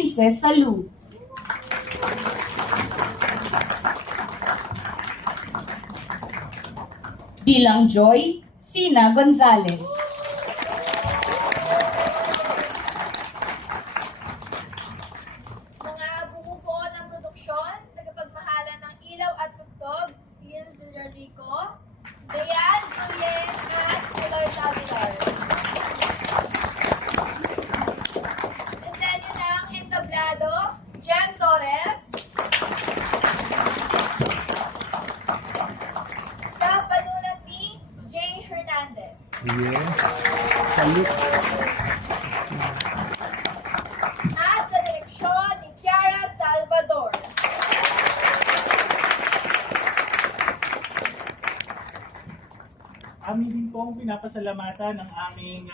Princess Salu. Bilang Joy, Sina Gonzalez. Mga bumubuo ng produksyon, tagapagmahala ng ilaw at tugtog, Sil Villarico, Dayan Juliet at Eloy Tavilar. Disenyo ng entablado, Jem Torres. Sa panulat ni Jay Hernandez. Yes. Salute. At sa direksyon ni Kiara Salvador. Amin din pong pinapasalamatan ng aming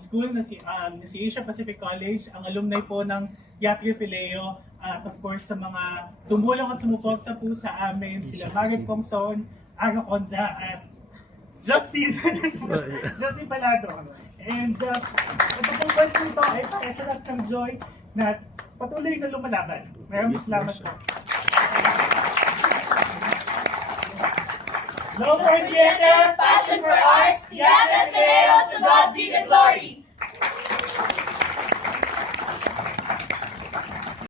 school na si Asia Pacific College, ang alumni po ng Yatri Fileo, at of course sa mga tumulong at sumuporta po sa amin, sila Marit Pongson, Ara Conza, at Justin Justin Palado. And ito pong kwento ito ay para sa lahat ng Joy na patuloy na lumalaban. Maraming salamat po. Love for theater, Passion for arts, theater, to God be the glory.